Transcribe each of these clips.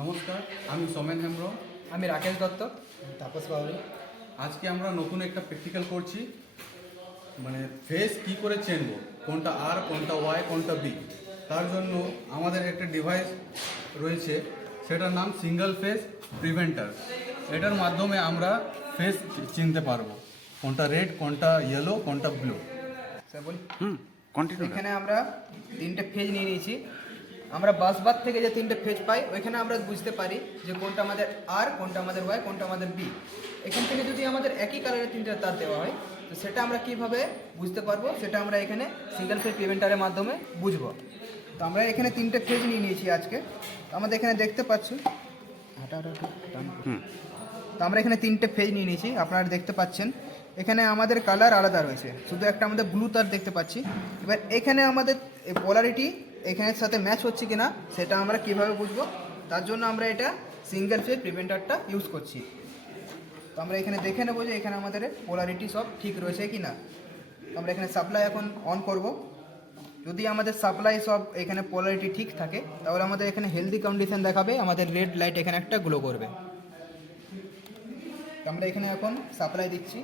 নমস্কার, আমি সোমেন হেমব্রম। আমি রাকেশ দত্ত। তাপস বাউরি। আজকে আমরা নতুন একটা প্র্যাকটিক্যাল করছি, মানে ফেস কি করে চেনবো, কোনটা আর, কোনটা ওয়াই, কোনটা বি। তার জন্য আমাদের একটা ডিভাইস রয়েছে, সেটার নাম সিঙ্গেল ফেস প্রিভেন্টার। এটার মাধ্যমে আমরা ফেস চিনতে পারবো, কোনটা রেড, কোনটা ইয়েলো, কোনটা ব্লু। স্যার বলি, কন্টিনিউ। এখানে আমরা তিনটে ফেজ নিয়ে নিয়েছি। আমরা বাসবাদ থেকে যে তিনটে ফেজ পাই, ওইখানে আমরা বুঝতে পারি যে কোনটা আমাদের আর, কোনটা আমাদের ওয়াই, কোনটা আমাদের বি। এখান থেকে যদি আমাদের একই কালারের তিনটে তার দেওয়া হয়, তো সেটা আমরা কীভাবে বুঝতে পারবো, সেটা আমরা এখানে সিঙ্গেল ফেজ প্রিভেন্টারের মাধ্যমে বুঝবো। তো আমরা এখানে তিনটে ফেজ নিয়ে নিয়েছি আজকে। তো আমাদের এখানে দেখতে পাচ্ছি, তো আমরা এখানে তিনটে ফেজ নিয়ে নিয়েছি, আপনারা দেখতে পাচ্ছেন। এখানে আমাদের কালার আলাদা রয়েছে, শুধু একটা আমাদের ব্লু তার দেখতে পাচ্ছি। এবার এখানে আমাদের পোলারিটি এখানের সাথে ম্যাচ হচ্ছে কিনা সেটা আমরা কিভাবে বুঝবো, তার জন্য আমরা এটা সিঙ্গেল ফেজ প্রিভেন্টারটা ইউজ করছি। তো আমরা এখানে দেখে নেবো যে এখানে আমাদের পোলারিটি সব ঠিক রয়েছে কি না। আমরা এখানে সাপ্লাই এখন অন করব। যদি আমাদের সাপ্লাই সব এখানে পোলারিটি ঠিক থাকে, তাহলে আমাদের এখানে হেলদি কন্ডিশন দেখাবে, আমাদের রেড লাইট এখানে একটা গ্লো করবে। আমরা এখানে এখন সাপ্লাই দিচ্ছি।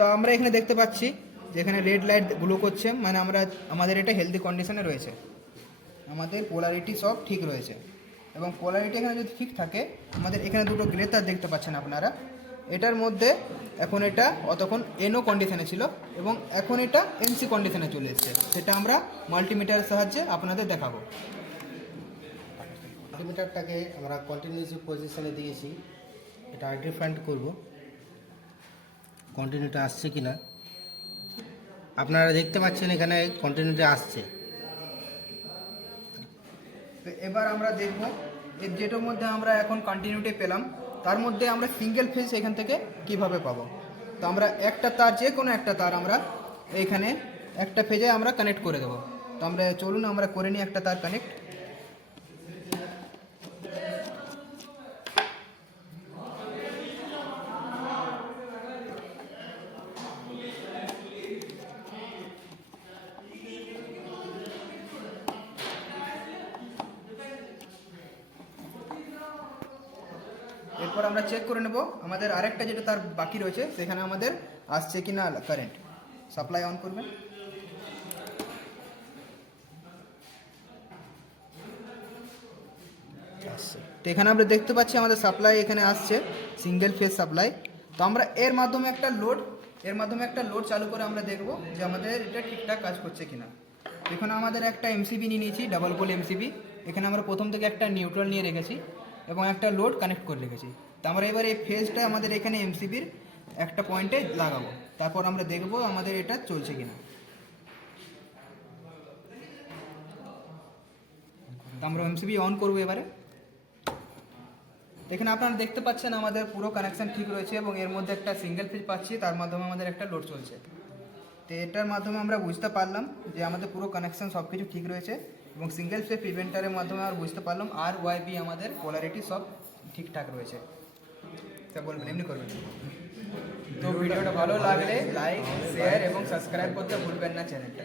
তো আমরা এখানে দেখতে পাচ্ছি যে এখানে রেড লাইট গ্লো করছে, মানে আমাদের এটা হেলদি কন্ডিশনে রয়েছে, আমাদের পোলারিটি সব ঠিক রয়েছে। এবং পোলারিটি এখানে যদি ঠিক থাকে, আমাদের এখানে দুটো গ্রে তার দেখতে পাচ্ছেন আপনারা। এটার মধ্যে এখন এটা অতক্ষণ এনও কন্ডিশনে ছিল এবং এখন এটা এনসি কন্ডিশনে চলে এসেছে। সেটা আমরা মাল্টিমিটারের সাহায্যে আপনাদের দেখাবো। মাল্টিমিটারটাকে আমরা কন্টিনিউয়াস পজিশনে দিয়েছি, এটা ডিফারেন্ট করব কন্টিনিউটা আসছে কি না। আপনারা দেখতে পাচ্ছেন এখানে কন্টিনিউটা আসছে। তো এবার আমরা দেখব এর যেটার মধ্যে আমরা এখন কন্টিনিউটি পেলাম, তার মধ্যে আমরা সিঙ্গেল ফেজ এখান থেকে কিভাবে পাবো। তো আমরা একটা তার, যে কোনো একটা তার আমরা এইখানে একটা ফেজে আমরা কানেক্ট করে দেবো। তো আমরা চলুন আমরা করে নিই একটা তার কানেক্ট। এরপর আমরা চেক করে নেব আমাদের আরেকটা যেটা তার বাকি রয়েছে, সেখানে আমাদের আসছে কি না কারেন্ট। সাপ্লাই অন করবেন। তো এখানে আমরা দেখতে পাচ্ছি আমাদের সাপ্লাই এখানে আসছে, সিঙ্গেল ফেজ সাপ্লাই। তো আমরা এর মাধ্যমে একটা লোড চালু করে আমরা দেখব যে আমাদের এটা ঠিকঠাক কাজ করছে কিনা। এখানে আমাদের একটা এমসিবি নিয়ে নিয়েছি, ডাবল পোল এমসিবি। এখানে আমরা প্রথম থেকে একটা নিউট্রাল নিয়ে রেখেছি এবং একটা লোড কানেক্ট করে রেখেছি। তো আমরা এবার এই ফেজটা আমাদের এখানে এমসিবির একটা পয়েন্টে লাগাবো, তারপর আমরা দেখব আমাদের এটা চলছে কিনা। তো আমরা এমসিবি অন করবো এবারে। এখানে আপনারা দেখতে পাচ্ছেন আমাদের পুরো কানেকশান ঠিক রয়েছে এবং এর মধ্যে একটা সিঙ্গেল ফেজ পাচ্ছি, তার মাধ্যমে আমাদের একটা লোড চলছে। তো এটার মাধ্যমে আমরা বুঝতে পারলাম যে আমাদের পুরো কানেকশান সব কিছু ঠিক রয়েছে এবং সিঙ্গেল ফেজ প্রিভেন্টারের মাধ্যমে আমরা বুঝতে পারলাম আর ওয়াই বি আমাদের পোলারিটি সব ঠিকঠাক রয়েছে। তা বলবেন, এমনি করবেন। তো ভিডিওটা ভালো লাগলে লাইক, শেয়ার এবং সাবস্ক্রাইব করতে ভুলবেন না চ্যানেলটা।